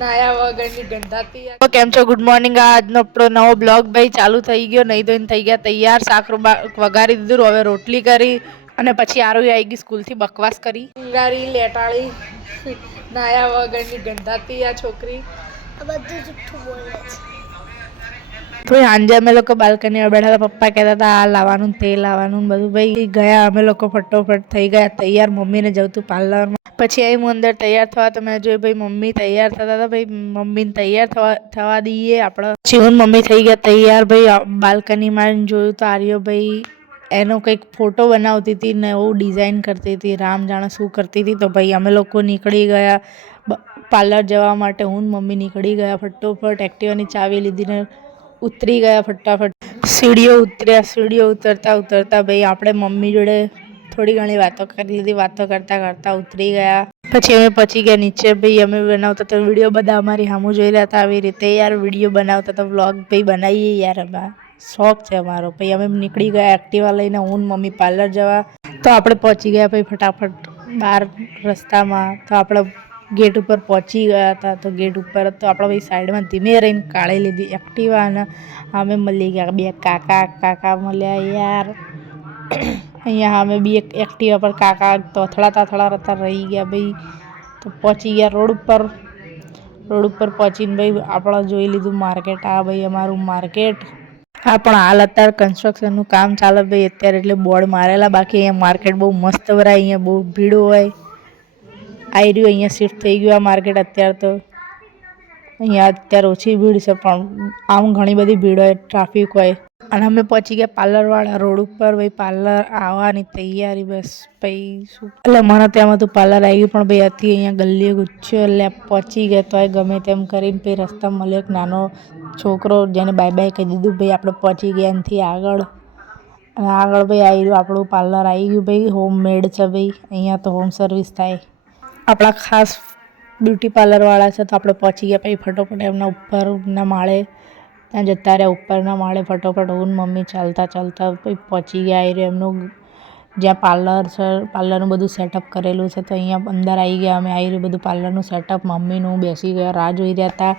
નાયા વગરની ગંધાતી કેમ છો? Good morning. આજનો આપણો નવો બ્લોગ ભાઈ ચાલુ થઈ ગયો. નહીં ધોઈને થઈ ગયા તૈયાર. શાક વઘારી દીધું, હવે રોટલી કરી અને પછી આરોહી આવી ગઈ સ્કૂલથી, બકવાસ કરી ગારી લેટાળી. નાયા વગરની ગંધાતી આ છોકરી બધું જુઠ્ઠું બોલે છે. તો સાંજે અમે લોકો બાલ્કનીમાં બેઠા હતા. પપ્પા કહેતા હતા આ લાવવાનું તે લાવવાનું બધું. ભાઈ ગયા અમે લોકો ફટોફટ થઈ ગયા તૈયાર. મમ્મીને જવું હતું પાર્લરમાં. પછી આવી હું અંદર તૈયાર થવા તો મેં જોયું ભાઈ મમ્મી તૈયાર થતા હતા. ભાઈ મમ્મીને તૈયાર થવા દઈએ આપણે. પછી હું મમ્મી થઈ ગયા તૈયાર. ભાઈ બાલ્કનીમાં જોયું તો આર્યો ભાઈ એનો કંઈક ફોટો બનાવતી હતી ને એવું ડિઝાઇન કરતી હતી. રામ જાણે શું કરતી હતી. તો ભાઈ અમે લોકો નીકળી ગયા પાર્લર જવા માટે. હું મમ્મી નીકળી ગયા ફટોફટ. એક્ટિવાની ચાવી લીધીને ઉતરી ગયા ફટાફટ. સીડીઓ ઉતર્યા. સીડીઓ ઉતરતા ભાઈ આપણે મમ્મી જોડે થોડી ઘણી વાતો કરી લીધી. વાતો કરતા ઉતરી ગયા. પછી અમે પહોંચી ગયા નીચે. ભાઈ અમે બનાવતા તો વિડીયો બધા અમારી સામું જોઈ રહ્યા હતા. આવી રીતે યાર વિડીયો બનાવતા તો વ્લોગ ભાઈ બનાવીએ યાર. અમારા શોખ છે અમારો. ભાઈ અમે નીકળી ગયા એક્ટિવા લઈને. હું મમ્મી પાર્લર જવા. તો આપણે પહોંચી ગયા ભાઈ ફટાફટ બહાર રસ્તામાં. તો આપણે ગેટ ઉપર પહોંચી ગયા હતા. તો ગેટ ઉપર તો આપણે ભાઈ સાઈડમાં ધીમે રહીને કાઢી લીધી એક્ટિવા અને અમે મળી ગયા. બે કાકા મળ્યા યાર. અહીંયા અમે બી એક એક્ટિવા પર કાકા તોથળા રહી ગયા ભાઈ. તો પહોંચી ગયા રોડ ઉપર પહોંચીને ભાઈ આપણે જોઈ લીધું માર્કેટ. આ ભાઈ અમારું માર્કેટ. હા પણ હાલ અત્યારે કન્સ્ટ્રક્શનનું કામ ચાલે ભાઈ અત્યારે, એટલે બોર્ડ મારેલા. બાકી અહીંયા માર્કેટ બહુ મસ્ત ભરાય. અહીંયા બહુ ભીડ હોય. આવી રહ્યું અહીંયા શિફ્ટ થઈ ગયું આ માર્કેટ અત્યારે. તો અહીંયા અત્યારે ઓછી ભીડ છે પણ આમ ઘણી બધી ભીડ હોય, ટ્રાફિક હોય. અને અમે પહોંચી ગયા પાર્લરવાળા રોડ ઉપર. ભાઈ પાર્લર આવવાની તૈયારી બસ. ભાઈ શું એટલે મને ત્યાંમાં તો પાર્લર આવી ગયું પણ ભાઈ હતી અહીંયા ગલ્લી ગુચ્છો એટલે પહોંચી ગયા. તો ગમે તેમ કરીને ભાઈ રસ્તા મળ્યો એક નાનો છોકરો જેને બાય બાય કહી દીધું. ભાઈ આપણે પહોંચી ગયા એનાથી આગળ. અને આગળ ભાઈ આવી રહ્યું આપણું પાર્લર આવી ગયું. ભાઈ હોમ મેડ છે ભાઈ. અહીંયા તો હોમ સર્વિસ થાય. આપણા ખાસ બ્યુટી પાર્લરવાળા છે. તો આપણે પહોંચી ગયા ભાઈ ફટોફટ એમના ઉપરના માળે. ત્યાં જતા રહ્યા ઉપરના માળે ફટોફટ. હું મમ્મી ચાલતા ભાઈ પહોંચી ગયા. આવી રહ્યું એમનું જ્યાં પાર્લર છે. પાર્લરનું બધું સેટઅપ કરેલું છે. તો અહીંયા અંદર આવી ગયા અમે. આવી રહ્યું બધું પાર્લરનું સેટઅપ. મમ્મીનું બેસી ગયા, રાહ જોઈ રહ્યા હતા.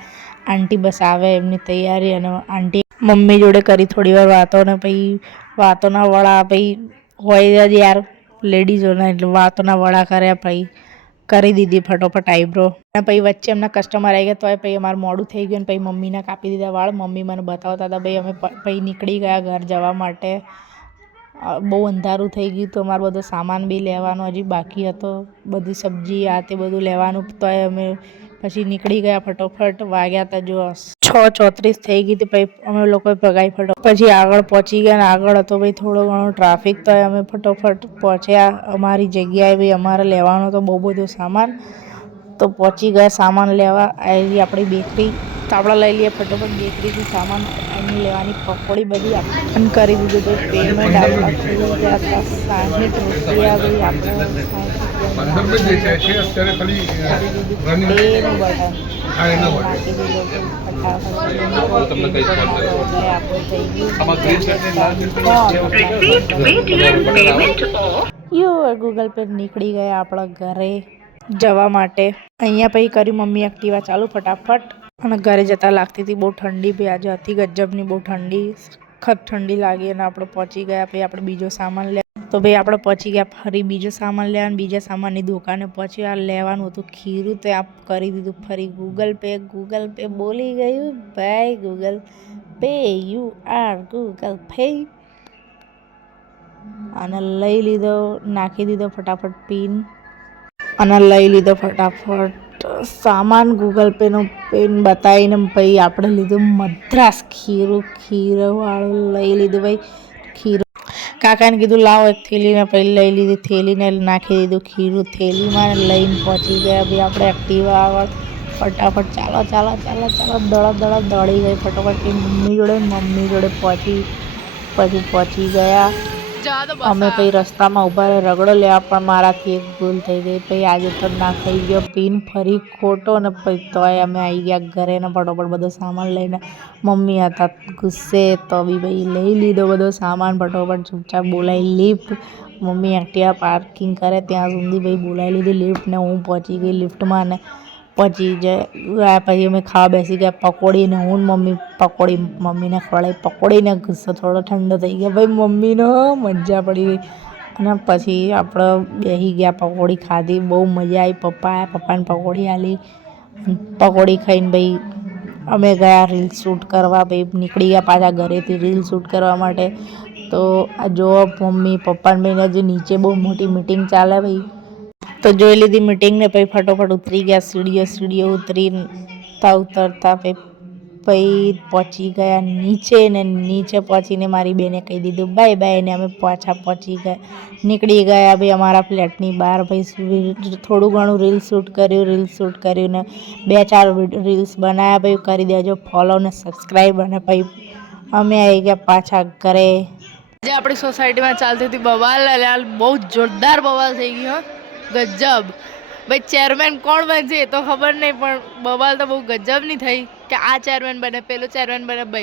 આંટી બસ આવે એમની તૈયારી. અને આંટી મમ્મી જોડે કરી થોડી વાર વાતો. ને પછી વાતોના વડા ભાઈ હોય જ યાર લેડીઝોના, એટલે વાતોના વડા કર્યા. ભાઈ કરી દીધી ફટોફટ આઈબ્રો. અને પછી વચ્ચે એમના કસ્ટમર આવી ગયા. તો પછી અમારું મોડું થઈ ગયું. પછી મમ્મીને કાપી દીધા વાળ. મમ્મી મને બતાવતા હતા. ભાઈ અમે પછી નીકળી ગયા ઘર જવા માટે. બહુ અંધારું થઈ ગયું. તો અમારો બધો સામાન બી લેવાનો હજી બાકી હતો. બધી સબ્જી આ તે બધું લેવાનું. તો અમે પછી નીકળી ગયા ફટોફટ. વાગ્યા હતા જો 6:34 થઈ ગઈ હતી. પછી અમે લોકોએ ભગાઈ ફટોફટ. પછી આગળ પહોંચી ગયા. ને આગળ હતો ભાઈ થોડો ઘણો ટ્રાફિક. તો અમે ફટોફટ પહોંચ્યા અમારી જગ્યાએ. ભાઈ અમારે લેવાનો તો બહુ બધો સામાન. તો પહોંચી ગયા સામાન લેવા. આવી આપણી બેકરી. તો આપણે લઈ લઈએ ફટોફટ બેકરીથી સામાન. એની લેવાની પકોડી બધી આપણે કરી દીધું. તો પેમેન્ટ આપણા થઈ ગયા હતા 60 રૂપિયા. ભાઈ ગૂગલ પે નીકળી ગયા આપણા ઘરે જવા માટે. અહીંયા પછી કરી મમ્મી એક્ટિવા ચાલુ ફટાફટ. અને ઘરે જતાં લાગતી હતી બહુ ઠંડી. ભાઈ આજે હતી ગજબની બહુ ઠંડી. સખત ઠંડી લાગી. અને આપણે પહોંચી ગયા. પછી આપણે બીજો સામાન લે. તો ભાઈ આપણે પહોંચી ગયા ફરી બીજો સામાન લેવા. બીજા સામાનની દુકાને પહોંચ્યા. લેવાનું હતું ખીરું. તો આપ કરી દીધું ફરી ગૂગલ પે બોલી ગયું ભાઈ. Google pay you are Google pay. અને લઈ લીધો, નાખી દીધો ફટાફટ પિન. અને લઈ લીધો ફટાફટ સામાન. ગૂગલ પેનો પિન બતાવીને ભાઈ આપણે લીધું મદ્રાસ ખીરવાળું લઈ લીધું ભાઈ ખીરું. કાકાને કીધું લાવો એક થેલીને. પછી લઈ લીધી થેલીને, નાખી દીધું ખીરું થેલીમાં. લઈને પહોંચી ગયા ભાઈ આપણે એક્ટિવા આગળ ફટાફટ. ચાલો દળી ગઈ ફટાફટ. મમ્મી જોડે પછી પહોંચી ગયા અમે. પછી રસ્તામાં ઊભા રહે રગડો લેવા. પણ મારાથી એક ભૂલ થઈ ગઈ. પછી આજે તો ના ખાઈ ગયો પિન ફરી ખોટો. ને પછી તોય અમે આવી ગયા ઘરે. ને ફટોફટ બધો સામાન લઈને. મમ્મી હતા ગુસ્સે તો બી ભાઈ લઈ લીધો બધો સામાન ફટોફટ. ચૂપચાપ બોલાવી લિફ્ટ. મમ્મી એક્ટિવા પાર્કિંગ કરે ત્યાં સુધી ભાઈ બોલાવી લીધી લિફ્ટ. ને હું પહોંચી ગઈ લિફ્ટમાં. ને પછી ગયા પછી અમે ખાવા બેસી ગયા પકોડીને હું ને મમ્મી પકોડી મમ્મીને ખવડાવી પકોડીને ગુસ્સો થોડો ઠંડો થઈ ગયો ભાઈ મમ્મીનો મજા પડી ગઈ અને પછી આપણે બેસી ગયા પકોડી ખાધી બહુ મજા આવી પપ્પાને પકોડી આલી પકોડી ખાઈને ભાઈ અમે ગયા રીલ શૂટ કરવા ભાઈ નીકળી ગયા પાછા ઘરેથી રીલ શૂટ કરવા માટે તો આ જો મમ્મી પપ્પાને ભાઈને હજી નીચે બહુ મોટી મીટિંગ ચાલે ભાઈ તો જોઈ લીધી મીટિંગને પછી ફટોફટ ઉતરી ગયા સીડીઓ ઉતરતા પછી પહોંચી ગયા નીચે ને નીચે પહોંચીને મારી બેને કહી દીધું બાય બાય ને અમે પાછા પહોંચી ગયા નીકળી ગયા ભાઈ અમારા ફ્લેટની બહાર ભાઈ થોડું ઘણું રીલ શૂટ કર્યું ને 2-4 રીલ્સ બનાવ્યા ભાઈ કરી દેજો ફોલો ને સબસ્ક્રાઈબ અને ભાઈ અમે આવી ગયા પાછા ઘરે આજે આપણી સોસાયટીમાં ચાલતી હતી બવાલ બહુ જોરદાર બવાલ થઈ ગયો ગજબ ભાઈ ચેરમેન કોણ બનશે એ તો ખબર નહીં પણ બવાલ તો બહુ ગજબની થઈ કે આ ચેરમેન બને પેલો ચેરમેન બને ભાઈ